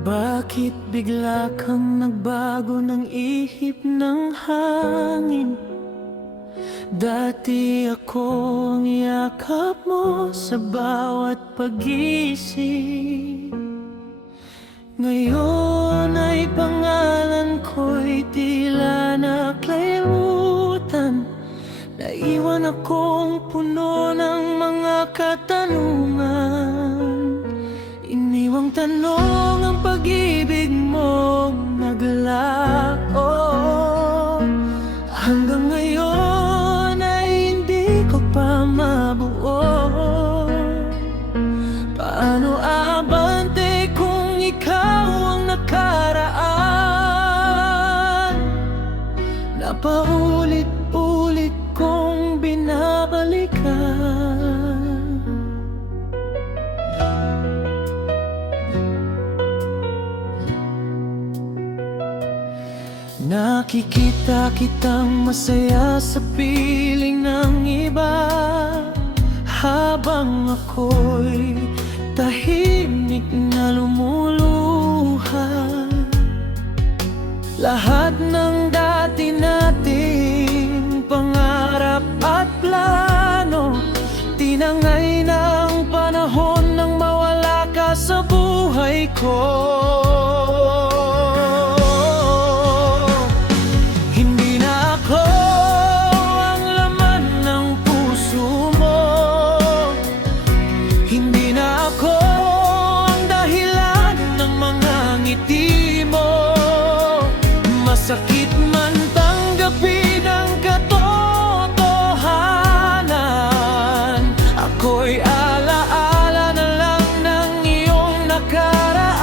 Bakit bigla kang nagbago ng ihip ng hangin? Dati ako ang yakap mo sa bawat pag-isip. Ngayon ay pangalan ko'y tila nakalimutan. Naiwan akong puno ng mga katanungan. Iniwang tanong ang pag-ibig mong naglaho. Hanggang ngayon ay hindi ko pa mabuo. Paano aabante kung ikaw ang nakaraan na paulit-ulit kong binabalikan? Nakikita kitang masaya sa piling ng iba, habang ako'y tahimik na lumuluha. Lahat ng dati nating pangarap at plano, tinangay ng panahon nang mawala ka sa buhay ko. Sakit man tanggapin ang katotohanan, ako'y alaala na lang ng iyong nakaraan.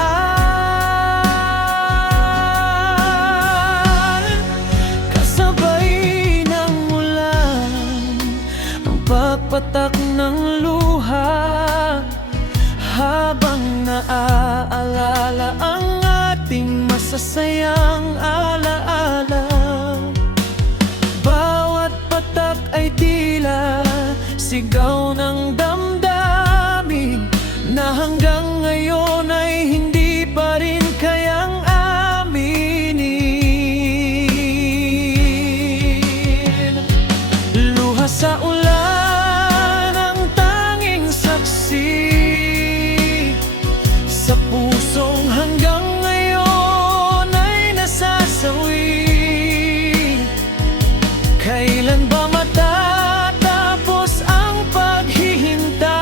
Kasabay ng ulan, ang pagpatak ng luha, habang naaalala ang ating masasayang alaala. Bawat patak ay tila sigaw ng damdamin na hanggang ngayon ay hindi pa rin kayang aminin. Luha sa ulan ang tanging saksi sa pusong hanggang kailan ba matatapos ang paghihintay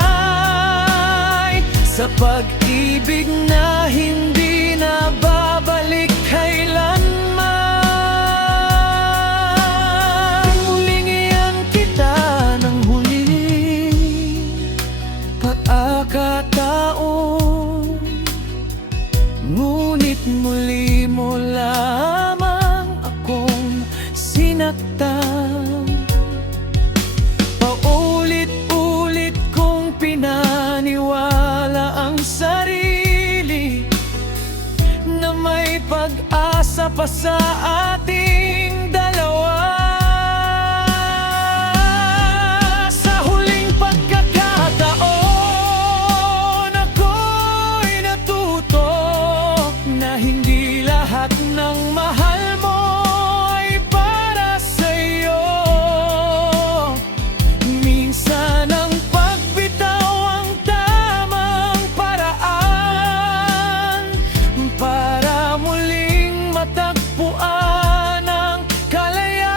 sa pag-ibig na hindi na babalik kailanman? Muling iyan kita ng huling pagkakataon, ngunit muli mo lamang akong sinaktan. Paulit-ulit kong pinaniwala ang sarili na may pag-asa pa sa ating dalawa. Sa huling pagkakataon, ako'y natuto na hindi lahat ng mahal mo ay para sa'yo. Minsan ang pagbitaw ang tamang paraan para muling matagpuan ang kalayaan.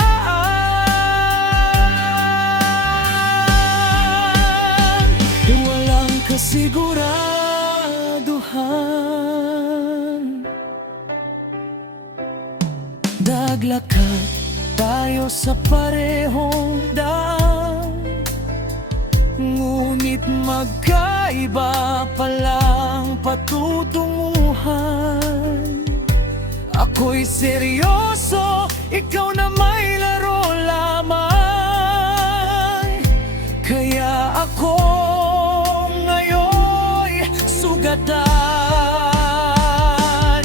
Walang kasiguraduhan, naglakad tayo sa parehong daan, ngunit magkaiba palang patutunguhan. Ako'y seryoso, ikaw na may laro lamang, kaya ako ngayon'y sugatan.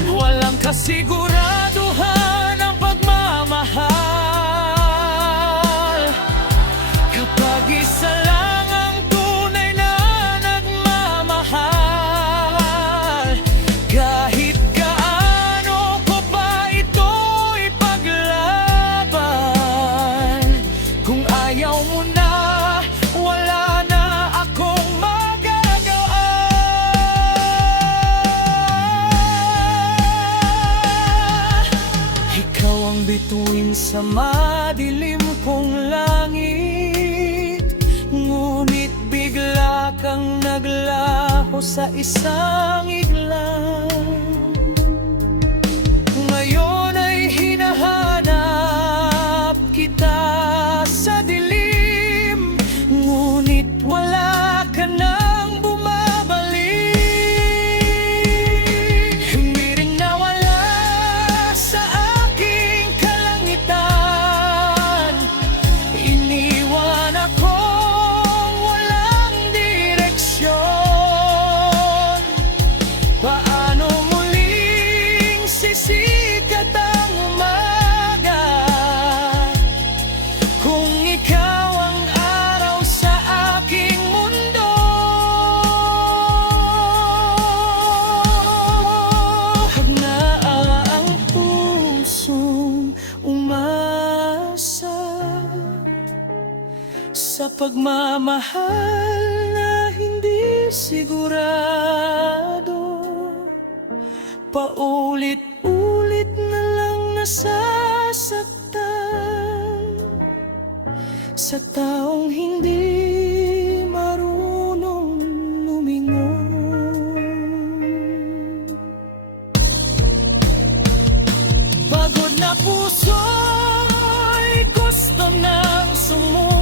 Walang kasiguraduhan ang pagmamahal kapag isa lang ang tunay na nagmamahal. Kahit madilim kong langit. Ngunit bigla kang naglaho sa isang iglang. Ngayon ay hinahanap kita sa dilim, ngunit wala ka nang bumabalik. Hindi rin nawala sa aking kalangitan. Iniwan akong walang direksyon. Paano muling sisikat ang umaga kung ikaw ang araw sa aking mundo? Hagna ang pusong umasa sa pagmamahal na hindi sigurado. Paulit-ulit na lang nasasaktan sa taong hindi marunong lumingon. Pagod na puso'y gusto nang sumuko.